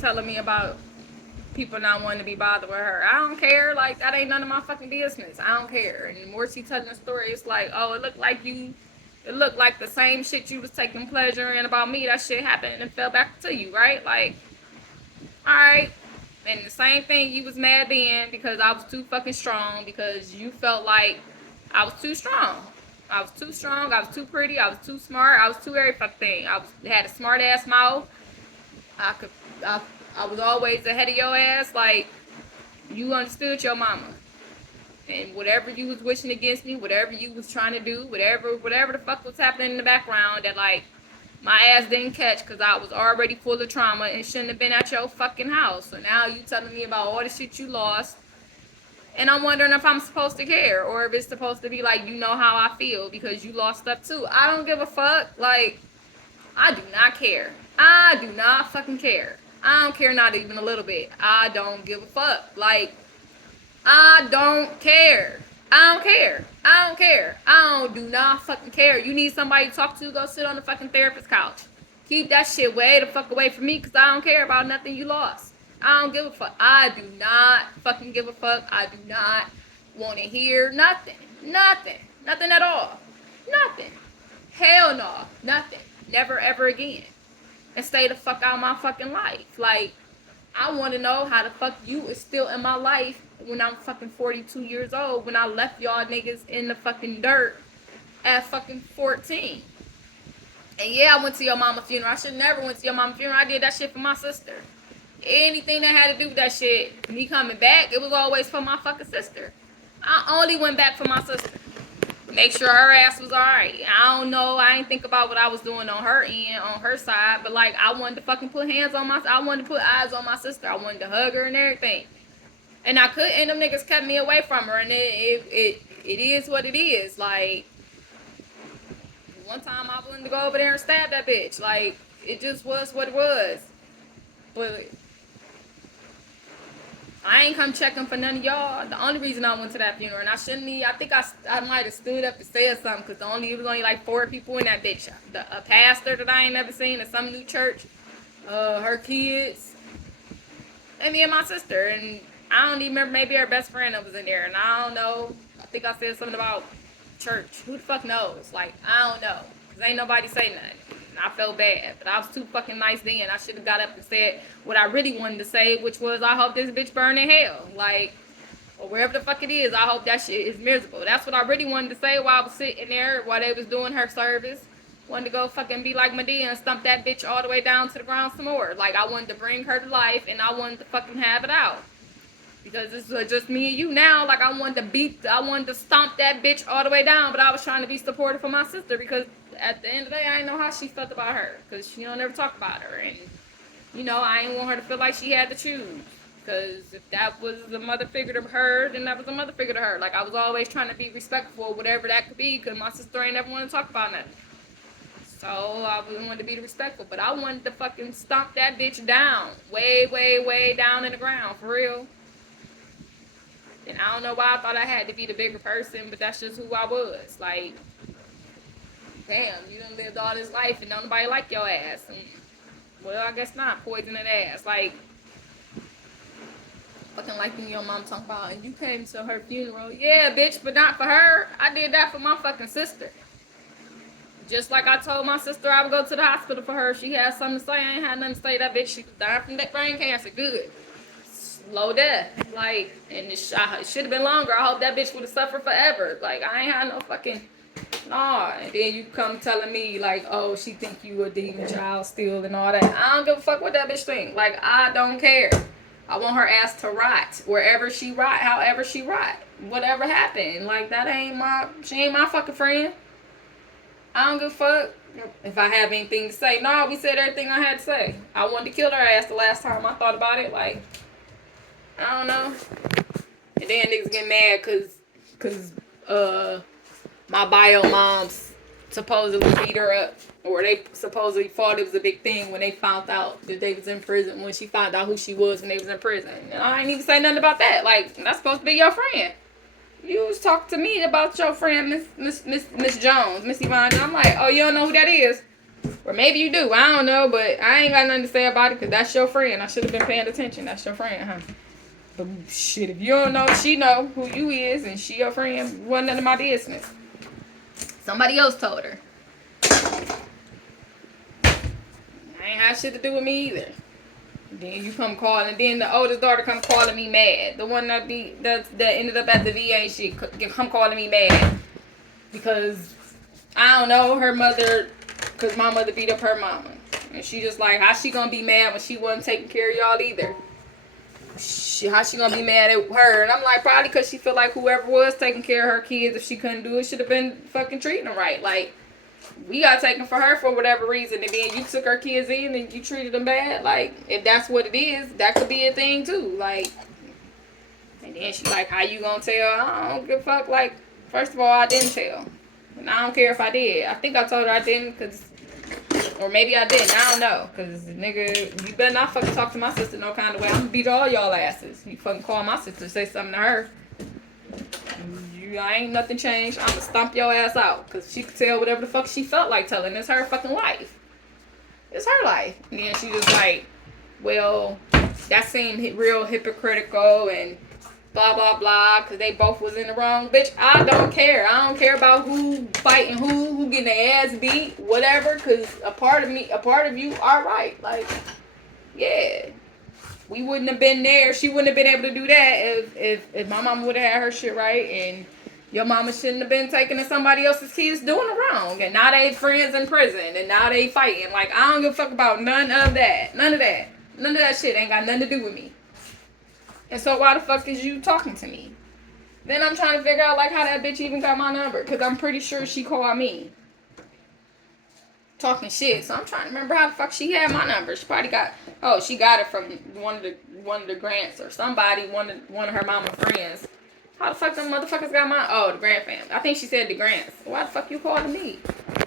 telling me about people not wanting to be bothered with her. I don't care. Like, that ain't none of my fucking business. I don't care. And the more she telling the story, it's like, oh, it looked like the same shit you was taking pleasure in about me. That shit happened and fell back to you, right? Like, alright. And the same thing, you was mad then because I was too fucking strong, because you felt like I was too strong. I was too strong, I was too pretty, I was too smart, I was too every fucking thing. Had a smart ass mouth. I could I was always ahead of your ass. Like, you understood your mama. And whatever you was wishing against me, whatever you was trying to do, whatever the fuck was happening in the background that, like, my ass didn't catch because I was already full of trauma and shouldn't have been at your fucking house. So now you telling me about all the shit you lost. And I'm wondering if I'm supposed to care, or if it's supposed to be like, you know how I feel because you lost stuff too. I don't give a fuck. Like, I do not care. I do not fucking care. I don't care, not even a little bit. I don't give a fuck. Like, I don't care. I don't care. I don't care. I do not fucking care. You need somebody to talk to, go sit on the fucking therapist couch. Keep that shit way the fuck away from me, because I don't care about nothing you lost. I don't give a fuck. I do not fucking give a fuck. I do not want to hear nothing. Nothing. Nothing at all. Nothing. Hell no. Nothing. Never ever again. And stay the fuck out of my fucking life. Like, I want to know how the fuck you is still in my life when I'm fucking 42 years old, when I left y'all niggas in the fucking dirt at fucking 14. And yeah, I went to your mama's funeral. I should never went to your mama's funeral. I did that shit for my sister. Anything that had to do with that shit, me coming back, it was always for my fucking sister. I only went back for my sister. Make sure her ass was alright. I don't know. I ain't think about what I was doing on her end, on her side. But, like, I wanted to fucking put hands on I wanted to put eyes on my sister. I wanted to hug her and everything. And I couldn't, and them niggas kept me away from her. And it is what it is. Like, one time I wanted to go over there and stab that bitch. Like, it just was what it was. But I ain't come checking for none of y'all. The only reason I went to that funeral, and I shouldn't be, I think I might have stood up and said something, because it was only like 4 people in that bitch. A pastor that I ain't never seen at some new church, her kids, and me and my sister. And I don't even remember, maybe her best friend that was in there. And I don't know. I think I said something about church. Who the fuck knows? Like, I don't know. Because ain't nobody say nothing. And I felt bad. But I was too fucking nice then. I should have got up and said what I really wanted to say, which was, I hope this bitch burn in hell. Like, or wherever the fuck it is, I hope that shit is miserable. That's what I really wanted to say while I was sitting there, while they was doing her service. Wanted to go fucking be like Medea and stump that bitch all the way down to the ground some more. Like, I wanted to bring her to life, and I wanted to fucking have it out. Because this was just me and you now. Like, I wanted to stomp that bitch all the way down, but I was trying to be supportive for my sister, because at the end of the day, I didn't know how she felt about her, because she don't never talk about her. And, you know, I didn't want her to feel like she had to choose, because if that was the mother figure to her, then that was the mother figure to her. Like, I was always trying to be respectful, whatever that could be, because my sister ain't never want to talk about nothing. So I wanted to be respectful, but I wanted to fucking stomp that bitch down, way, way, way down in the ground, for real. And I don't know why I thought I had to be the bigger person, but that's just who I was. Like, damn, you done lived all this life and don't nobody like your ass. And, well, I guess not. Poison that ass. Like, fucking like you and your mom talking about, and you came to her funeral. Yeah, bitch, but not for her. I did that for my fucking sister. Just like I told my sister I would go to the hospital for her. She had something to say. I ain't had nothing to say. That bitch, she was dying from that brain cancer. Good. Slow death. Like, and it should have been longer. I hope that bitch would have suffered forever. Like, I ain't had no fucking, nah. And then you come telling me, like, oh, she think you a demon child still and all that. I don't give a fuck what that bitch think. Like, I don't care. I want her ass to rot. Wherever she rot, however she rot. Whatever happened. Like, she ain't my fucking friend. I don't give a fuck if I have anything to say. No, we said everything I had to say. I wanted to kill her ass the last time I thought about it. Like, I don't know. And then niggas get mad cause my bio moms supposedly beat her up, or they supposedly thought it was a big thing when they found out that they was in prison, when she found out who she was when they was in prison. And I ain't even say nothing about that. Like, that's supposed to be your friend. You was talking to me about your friend, Miss Jones, Miss Yvonne. I'm like, oh, you don't know who that is? Or maybe you do. I don't know, but I ain't got nothing to say about it because that's your friend. I should have been paying attention. That's your friend, huh? But shit, if you don't know, she know who you is and she your friend. Wasn't none of my business. Somebody else told her. I ain't had shit to do with me either. Then you come calling, then the oldest daughter come calling me mad. The one that ended up at the VA shit come calling me mad because I don't know her mother, because my mother beat up her mama, and she just like, how she gonna be mad when she wasn't taking care of y'all either? How she gonna be mad at her? And I'm like, probably because she feel like whoever was taking care of her kids, if she couldn't do it, should have been fucking treating them right. Like, we got taken for her for whatever reason, and then you took her kids in and you treated them bad. Like, if that's what it is, that could be a thing too. Like, and then she like, how you gonna tell? I don't give a fuck. Like, first of all, I didn't tell, and I don't care if I did. I think I told her I didn't, or maybe I didn't. I don't know, cause nigga, you better not fucking talk to my sister no kind of way. I'm gonna beat all y'all asses. You fucking call my sister, say something to her. I ain't nothing changed. I'm gonna stomp your ass out. Because she could tell whatever the fuck she felt like telling. It's her fucking life. It's her life. And then she just like, well, that seemed real hypocritical and blah, blah, blah. Because they both was in the wrong. Bitch, I don't care. I don't care about who fighting who getting their ass beat, whatever. Because a part of you are right. Like, yeah. We wouldn't have been there. She wouldn't have been able to do that if my mama would have had her shit right, and your mama shouldn't have been taking somebody else's kids doing it wrong. And now they friends in prison, and now they fighting. Like, I don't give a fuck about none of that. None of that. None of that shit ain't got nothing to do with me. And so why the fuck is you talking to me? Then I'm trying to figure out, like, how that bitch even got my number. Because I'm pretty sure she called me. Talking shit. So I'm trying to remember how the fuck she had my number. She probably got, she got it from one of the grants or somebody, one of her mama friends. How the fuck them motherfuckers got my, the Grant family. I think she said the Grants. Why the fuck you calling me?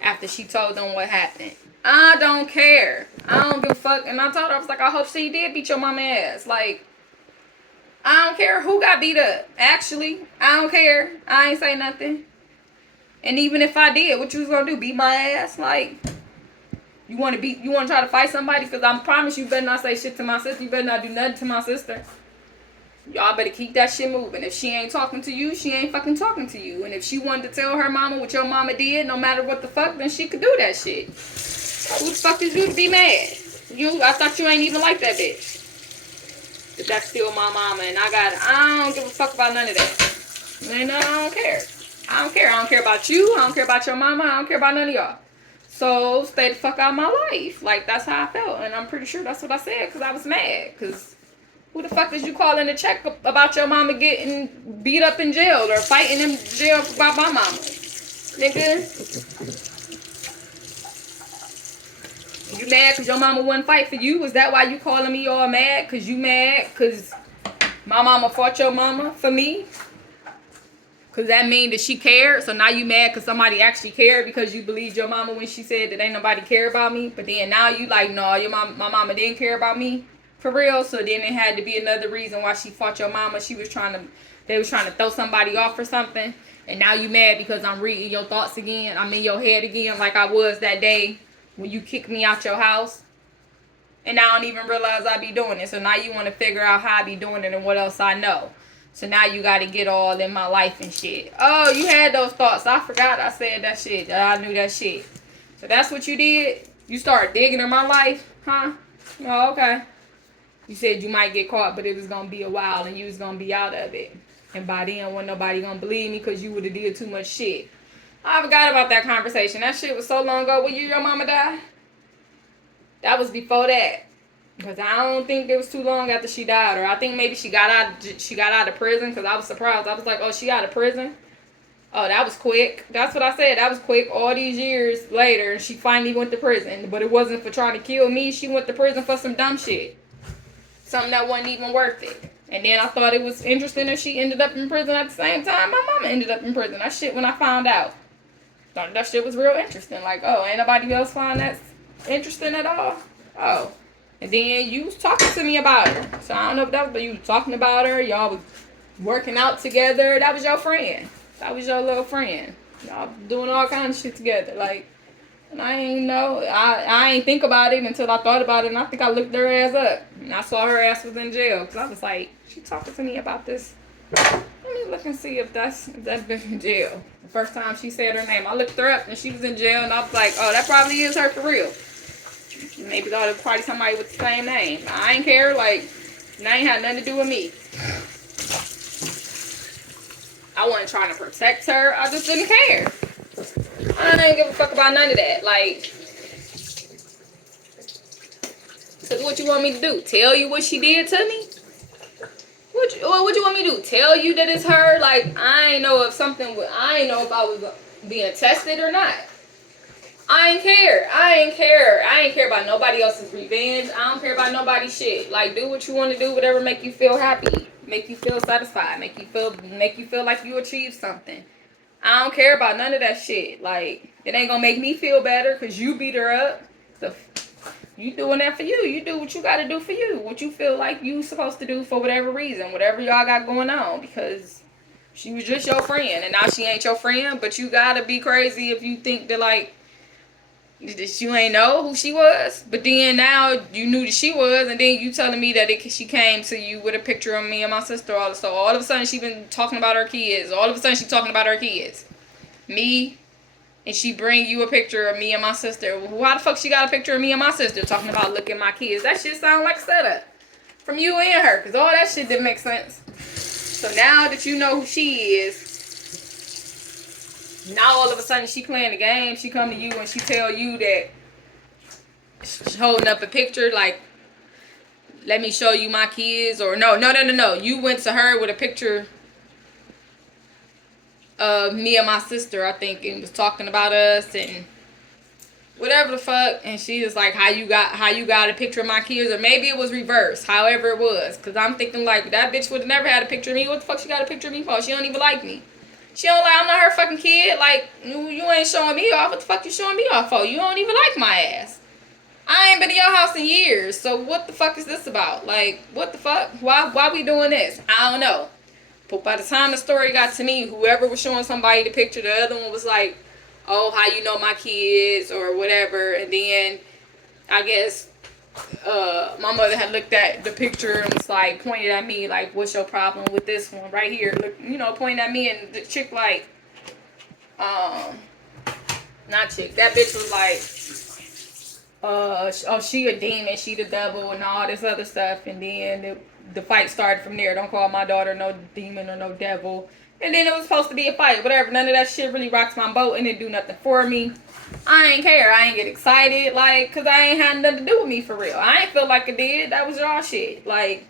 After she told them what happened. I don't care. I don't give a fuck. And I told her, I was like, I hope she did beat your mama ass. Like, I don't care who got beat up. Actually, I don't care. I ain't say nothing. And even if I did, what you was gonna do? Beat my ass? Like, you want to try to fight somebody? Because I promise you better not say shit to my sister. You better not do nothing to my sister. Y'all better keep that shit moving. If she ain't talking to you, she ain't fucking talking to you. And if she wanted to tell her mama what your mama did, no matter what the fuck, then she could do that shit. Who the fuck is you to be mad? I thought you ain't even like that bitch. But that's still my mama, and I don't give a fuck about none of that. And I don't care. I don't care. I don't care about you. I don't care about your mama. I don't care about none of y'all. So stay the fuck out of my life. Like, that's how I felt. And I'm pretty sure that's what I said because I was mad. Because who the fuck is you calling to check about your mama getting beat up in jail or fighting in jail about my mama? Nigga. You mad because your mama wouldn't fight for you? Is that why you calling me all mad? Because you mad because my mama fought your mama for me? Because that mean that she cared? So now you mad because somebody actually cared because you believed your mama when she said that ain't nobody care about me? But then now you like, no, my mama didn't care about me for real? So then it had to be another reason why she fought your mama. They was trying to throw somebody off or something. And now you mad because I'm reading your thoughts again. I'm in your head again like I was that day when you kicked me out your house. And I don't even realize I be doing it. So now you want to figure out how I be doing it and what else I know. So now you got to get all in my life and shit. Oh, you had those thoughts. I forgot I said that shit. I knew that shit. So that's what you did? You started digging in my life? Huh? Oh, okay. You said you might get caught, but it was going to be a while and you was going to be out of it. And by then, wasn't nobody going to believe me because you would have did too much shit. I forgot about that conversation. That shit was so long ago. When your mama died? That was before that. Because I don't think it was too long after she died. Or I think maybe she got out of prison. Because I was surprised. I was like, oh, she out of prison? Oh, that was quick. That's what I said. That was quick. All these years later, she finally went to prison. But it wasn't for trying to kill me. She went to prison for some dumb shit. Something that wasn't even worth it. And then I thought it was interesting that she ended up in prison at the same time my mama ended up in prison. That shit when I found out. Thought that shit was real interesting. Like, oh, ain't nobody else find that interesting at all? Oh. And then you was talking to me about her. So I don't know if that was, but you was talking about her. Y'all was working out together. That was your friend. That was your little friend. Y'all doing all kinds of shit together. Like, And I ain't know. I ain't think about it until I thought about it, and I think I looked her ass up. And I saw her ass was in jail. Because I was like, she talking to me about this. Let me look and see if that's bitch in jail. The first time she said her name, I looked her up and she was in jail, and I was like, oh, that probably is her for real. Maybe thought it was probably somebody with the same name. I ain't care. Like, that ain't had nothing to do with me. I wasn't trying to protect her. I just didn't care. I didn't give a fuck about none of that. Like, cause what you want me to do? Tell you what she did to me? What you want me to do? Tell you that it's her? Like, I ain't know if I ain't know if I was being tested or not. I ain't care. I ain't care about nobody else's revenge. I don't care about nobody's shit. Like, do what you want to do, whatever make you feel happy, make you feel satisfied, make you feel like you achieved something. I don't care about none of that shit. Like, it ain't gonna make me feel better because you beat her up. So, you doing that for you. You do what you gotta do for you. What you feel like you supposed to do for whatever reason, whatever y'all got going on. Because she was just your friend, and now she ain't your friend. But you gotta be crazy if you think that, like, you ain't know who she was. But then now you knew that she was, and then you telling me that she came to you with a picture of me and my sister. So all of a sudden she been talking about her kids. All of a sudden she talking about her kids. Me. And she bring you a picture of me and my sister. Why the fuck she got a picture of me and my sister talking about look at my kids? That shit sound like a setup from you and her. Because all that shit didn't make sense. So now that you know who she is, now all of a sudden she playing the game. She come to you and she tell you that she's holding up a picture like, let me show you my kids. Or no. You went to her with a picture of me and my sister, I think, and was talking about us and whatever the fuck. And she was like, how you got a picture of my kids? Or maybe it was reversed, however it was. Because I'm thinking, like, that bitch would have never had a picture of me. What the fuck she got a picture of me for? She don't even like me. She don't like, I'm not her fucking kid. Like, you ain't showing me off. What the fuck you showing me off for? You don't even like my ass. I ain't been in your house in years. So what the fuck is this about? Like, what the fuck? Why we doing this? I don't know. But by the time the story got to me, whoever was showing somebody the picture, the other one was like, oh, how you know my kids or whatever. And then I guess my mother had looked at the picture and was like, pointed at me like, what's your problem with this one right here? Look, pointing at me, and the chick like, not chick, that bitch was like, oh, she a demon, she the devil, and all this other stuff. And then the fight started from there. Don't call my daughter no demon or no devil. And then it was supposed to be a fight, whatever. None of that shit really rocks my boat, and it do nothing for me. I ain't care. I ain't get excited, like, because I ain't had nothing to do with me for real. I ain't feel like it did. That was y'all shit. Like,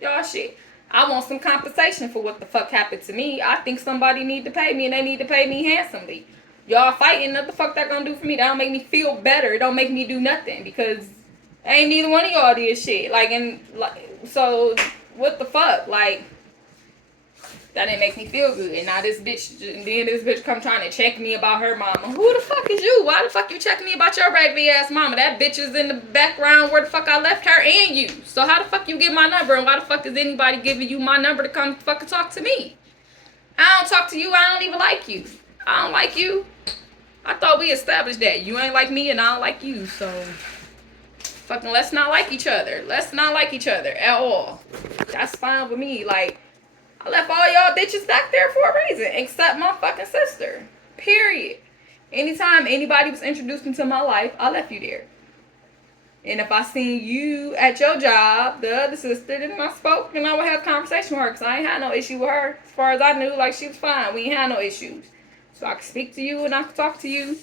y'all shit. I want some compensation for what the fuck happened to me. I think somebody need to pay me, and they need to pay me handsomely. Y'all fighting, what the fuck that gonna do for me? That don't make me feel better. It don't make me do nothing, because ain't neither one of y'all did shit. Like, and like, so what the fuck? Like, that didn't make me feel good. And now this bitch come trying to check me about her mama. Who the fuck is you? Why the fuck you checking me about your baby ass mama? That bitch is in the background where the fuck I left her and you. So how the fuck you get my number? And why the fuck is anybody giving you my number to come fucking talk to me? I don't talk to you. I don't even like you. I don't like you. I thought we established that. You ain't like me and I don't like you. So fucking let's not like each other. Let's not like each other at all. That's fine with me. Like, I left all y'all bitches back there for a reason, except my fucking sister. Period. Anytime anybody was introduced into my life, I left you there. And if I seen you at your job, the other sister, then I spoke and I would have a conversation with her, because I ain't had no issue with her. As far as I knew, like, she was fine. We ain't had no issues. So I could speak to you and I could talk to you.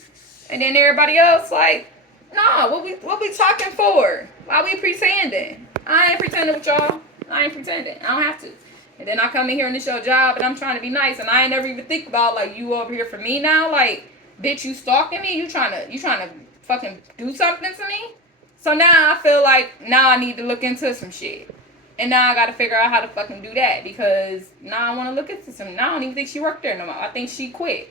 And then everybody else, like, nah, what we talking for? Why we pretending? I ain't pretending with y'all. I ain't pretending. I don't have to. And then I come in here and it's your job and I'm trying to be nice, and I ain't never even think about, like, you over here for me now. Like, bitch, you stalking me? You trying to fucking do something to me? So now I feel like now I need to look into some shit. And now I gotta figure out how to fucking do that, because now I wanna look into some. Now I don't even think she worked there no more. I think she quit.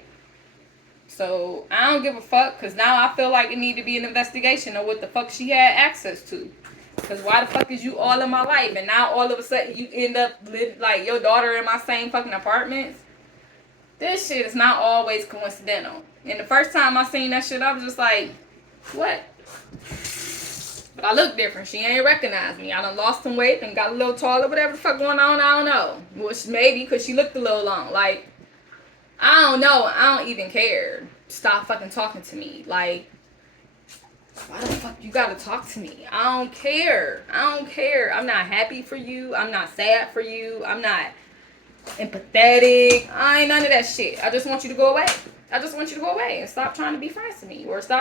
So I don't give a fuck, because now I feel like it need to be an investigation of what the fuck she had access to. Because why the fuck is you all in my life, and now all of a sudden you end up like your daughter in my same fucking apartments? This shit is not always coincidental. And the first time I seen that shit, I was just like, what? But I look different. She ain't recognize me. I done lost some weight and got a little taller. Whatever the fuck going on, I don't know. Which maybe because she looked a little long. Like, I don't know. I don't even care. Stop fucking talking to me. Like, why the fuck you gotta talk to me? I don't care. I don't care. I'm not happy for you. I'm not sad for you. I'm not empathetic. I ain't none of that shit. I just want you to go away. I just want you to go away and stop trying to be friends with me. Or stop